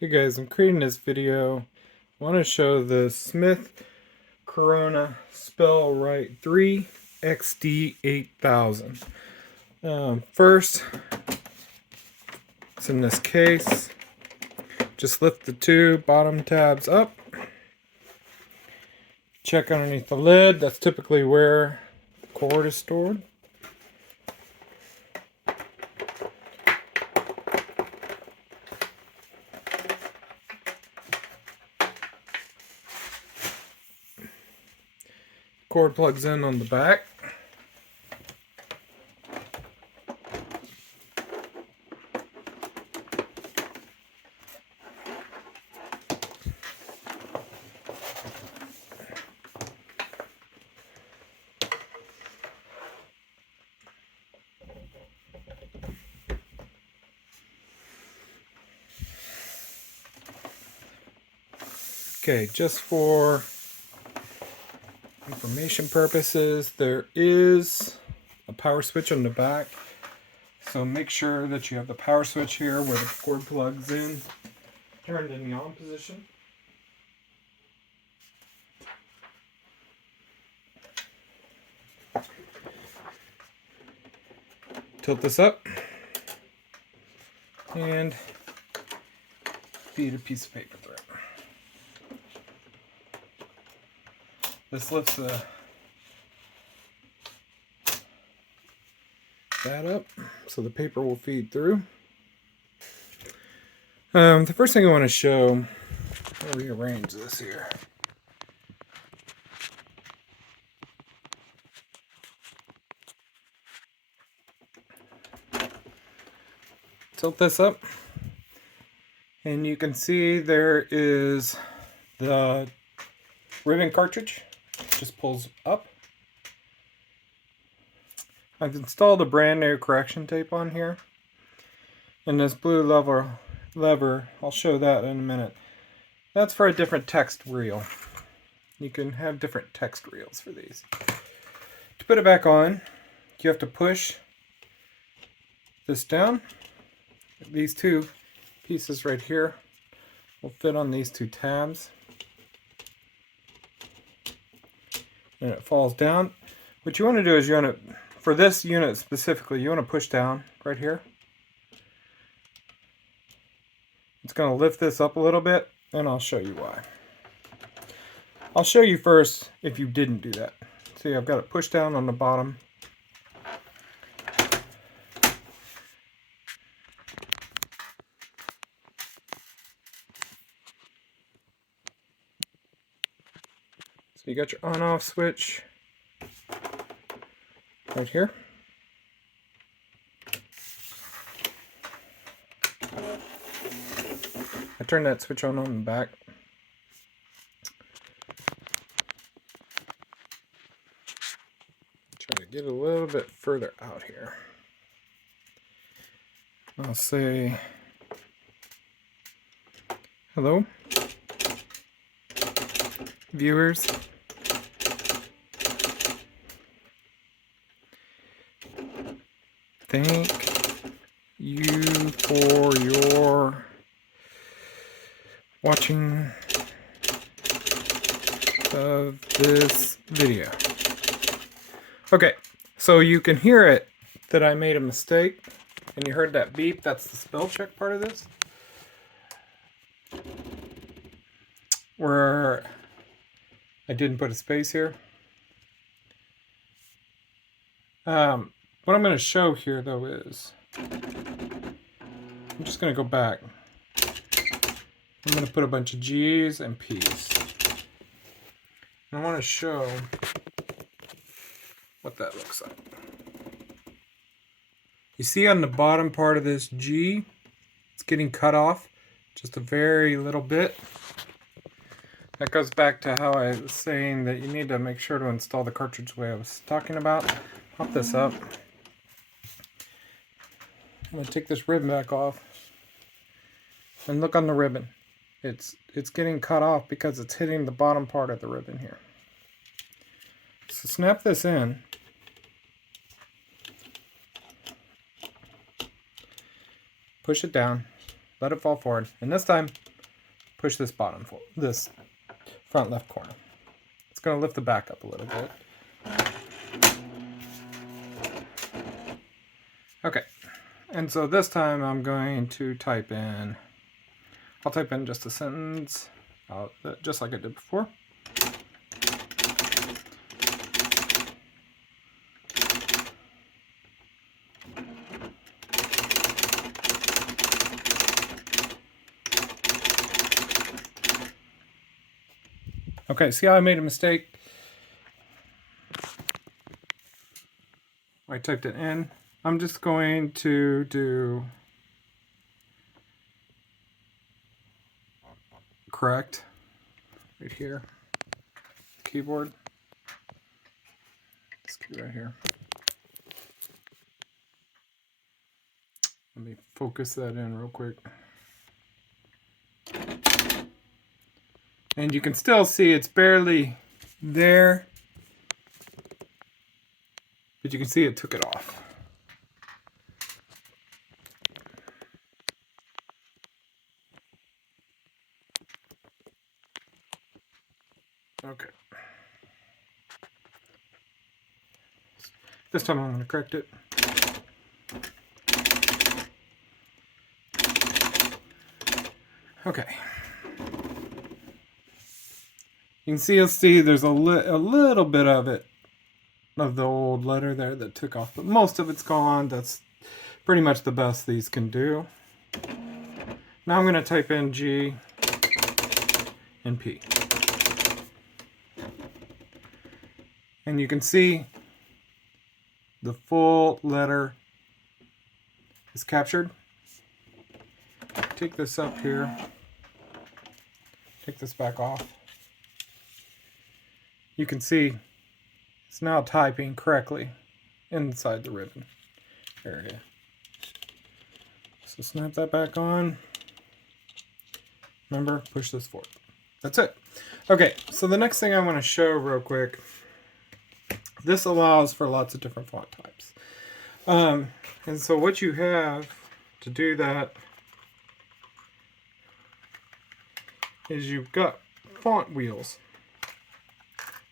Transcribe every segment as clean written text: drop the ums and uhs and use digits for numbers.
Hey guys, I'm creating this video. I want to show the Smith Corona Spell Right 3 XD8000. First, it's in this case. Just lift the two bottom tabs up. Check underneath the lid. That's typically where the cord is stored. Cord plugs in on the back. Okay, just for information purposes, there is a power switch on the back. So make sure that you have the power switch here where the cord plugs in, turned in the on position. Tilt this up and feed a piece of paper through it. This lifts that up so the paper will feed through. The first thing I want to show, I'll rearrange this here. Tilt this up and you can see there is the ribbon cartridge. Just pulls up. I've installed a brand new correction tape on here, and this blue lever, I'll show that in a minute. That's for a different text reel. You can have different text reels for these. To put it back on, you have to push this down. These two pieces right here will fit on these two tabs. And it falls down. What you want to do is you want to, for this unit specifically, you want to push down right here. It's going to lift this up a little bit, and I'll show you why. I'll show you first if you didn't do that. See, I've got it pushed down on the bottom. You got your on-off switch right here. I turned that switch on the back. Try to get a little bit further out here. I'll say hello, viewers. Thank you for your watching of this video. Okay, so you can hear it that I made a mistake, and you heard that beep. That's the spell check part of this, where I didn't put a space here. What I'm going to show here, though, is I'm just going to go back. I'm going to put a bunch of G's and P's. And I want to show what that looks like. You see on the bottom part of this G, it's getting cut off just a very little bit. That goes back to how I was saying that you need to make sure to install the cartridge the way I was talking about. Pop this up. I'm going to take this ribbon back off and look on the ribbon. It's getting cut off because it's hitting the bottom part of the ribbon here. So snap this in. Push it down. Let it fall forward. And this time, push this this front left corner. It's going to lift the back up a little bit. Okay, and so this time I'm going to type in, I'll type in just a sentence, just like I did before. Okay, see how I made a mistake? I typed it in. I'm just going to do correct right here. Keyboard. This key right here. Let me focus that in real quick. And you can still see it's barely there, but you can see it took it off. Okay. This time I'm going to correct it. Okay. You can see there's a little bit of it, of the old letter there that took off, but most of it's gone. That's pretty much the best these can do. Now I'm going to type in G and P. And you can see the full letter is captured. Take this up here. Take this back off. You can see it's now typing correctly inside the ribbon area. So snap that back on. Remember, push this forward. That's it. Okay, so the next thing I want to show real quick, this allows for lots of different font types. And so what you have to do that is you've got font wheels.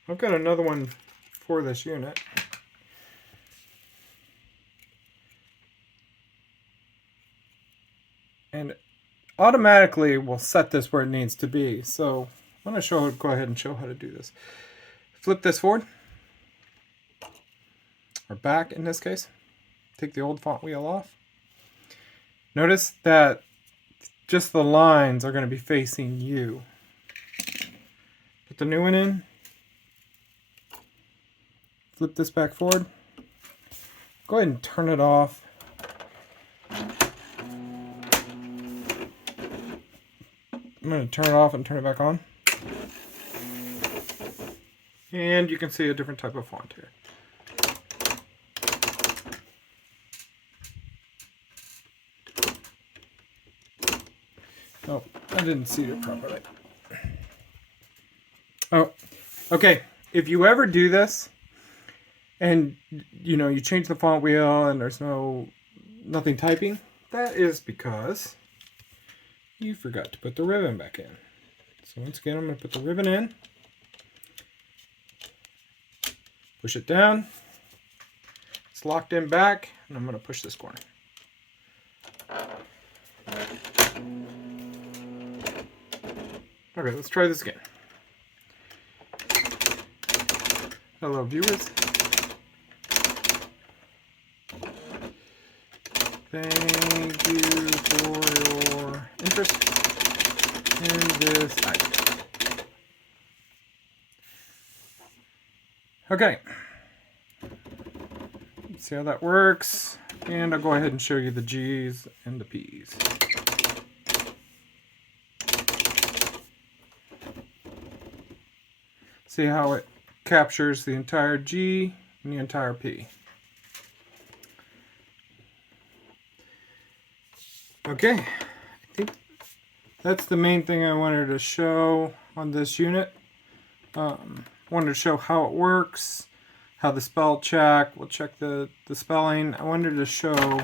I've got another one for this unit. And automatically will set this where it needs to be. So I'm going to go ahead and show how to do this. Flip this forward, or back in this case. Take the old font wheel off. Notice that just the lines are going to be facing you. Put the new one in. Flip this back forward. Go ahead and turn it off. I'm going to turn it off and turn it back on. And you can see a different type of font here. Oh, I didn't see it properly. Oh, okay. If you ever do this, and you change the font wheel and there's nothing typing, that is because you forgot to put the ribbon back in. So once again, I'm going to put the ribbon in, push it down, it's locked in back, and I'm going to push this corner. Okay, let's try this again. Hello, viewers. Thank you for your interest in this item. Okay. Let's see how that works. And I'll go ahead and show you the G's and the P's. See how it captures the entire G and the entire P. Okay, I think that's the main thing I wanted to show on this unit. Wanted to show how it works, how the spell check, we'll check the spelling. I wanted to show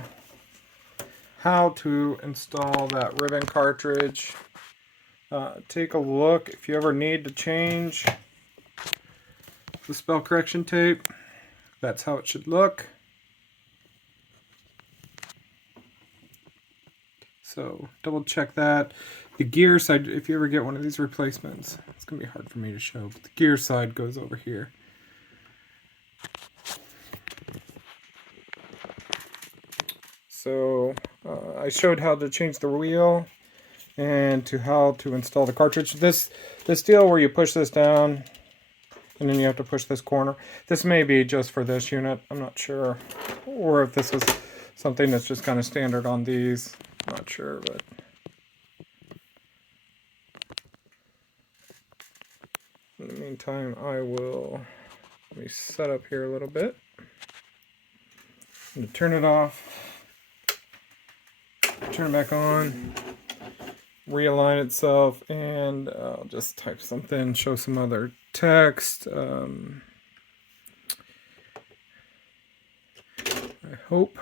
how to install that ribbon cartridge take a look if you ever need to change the spell correction tape. That's how it should look. So double check that. The gear side, if you ever get one of these replacements, it's going to be hard for me to show, but the gear side goes over here. So I showed how to change the wheel and how to install the cartridge. This deal where you push this down and then you have to push this corner. This may be just for this unit, I'm not sure. Or if this is something that's just kind of standard on these, I'm not sure, but in the meantime, let me set up here a little bit. I'm going to turn it off, turn it back on, realign itself, and I'll just type something, show some other text. I hope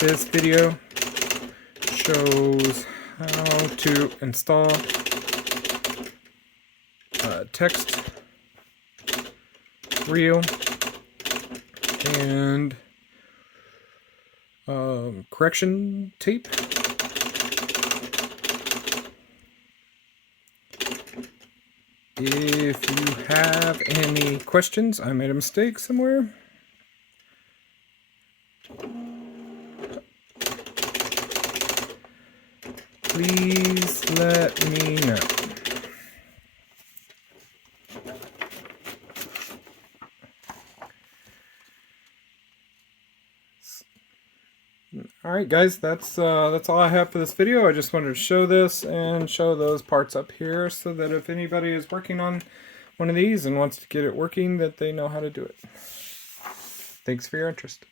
this video shows how to install text reel and correction tape. If you have any questions, I made a mistake somewhere. Please let me know. Alright guys, that's all I have for this video. I just wanted to show this and show those parts up here so that if anybody is working on one of these and wants to get it working, that they know how to do it. Thanks for your interest.